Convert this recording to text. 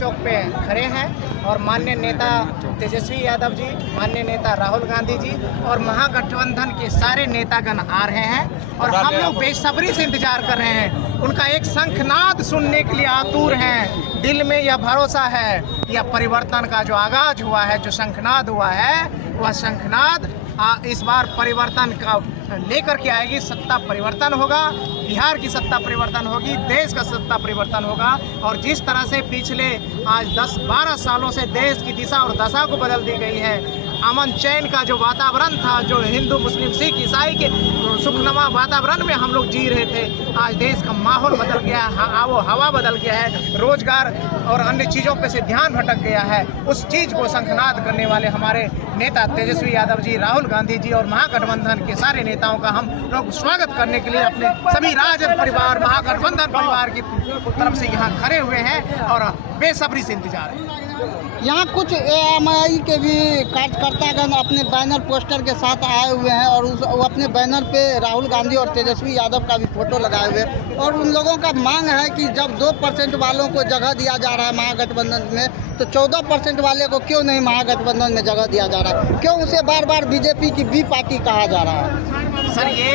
चौक पे खड़े हैं और माननीय नेता तेजस्वी यादव जी, माननीय नेता राहुल गांधी जी और महागठबंधन के सारे नेतागण आ रहे हैं और हम लोग बेसब्री से इंतजार कर रहे हैं। उनका एक शंखनाद सुनने के लिए आतुर हैं। दिल में यह भरोसा है, यह परिवर्तन का जो आगाज हुआ है, जो शंखनाद हुआ है, वह शंखनाद इस बार परिवर्तन का लेकर के आएगी। सत्ता परिवर्तन होगा, बिहार की सत्ता परिवर्तन होगी, देश का सत्ता परिवर्तन होगा। और जिस तरह से पिछले आज 10-12 सालों से देश की दिशा और दशा को बदल दी गई है, अमन चैन का जो वातावरण था, जो हिंदू मुस्लिम सिख ईसाई के सुखनुमा वातावरण में हम लोग जी रहे थे, आज देश का माहौल बदल गया है, आबो हवा बदल गया है, रोजगार और अन्य चीज़ों पे से ध्यान भटक गया है। उस चीज़ को शंखनाद करने वाले हमारे नेता तेजस्वी यादव जी, राहुल गांधी जी और महागठबंधन के सारे नेताओं का हम लोग स्वागत करने के लिए अपने सभी राजद परिवार, महागठबंधन परिवार की तरफ से यहाँ खड़े हुए हैं और बेसब्री से इंतजार है। यहाँ कुछ AMI के भी कार्यकर्तागण अपने बैनर पोस्टर के साथ आए हुए हैं और वो अपने बैनर पे राहुल गांधी और तेजस्वी यादव का भी फोटो लगाए हुए हैं और उन लोगों का मांग है कि जब 2% वालों को जगह दिया जा रहा है महागठबंधन में, तो 14% वाले को क्यों नहीं महागठबंधन में जगह दिया जा रहा है? क्यों उसे बार बार बीजेपी की बी पार्टी कहा जा रहा है? सर, ये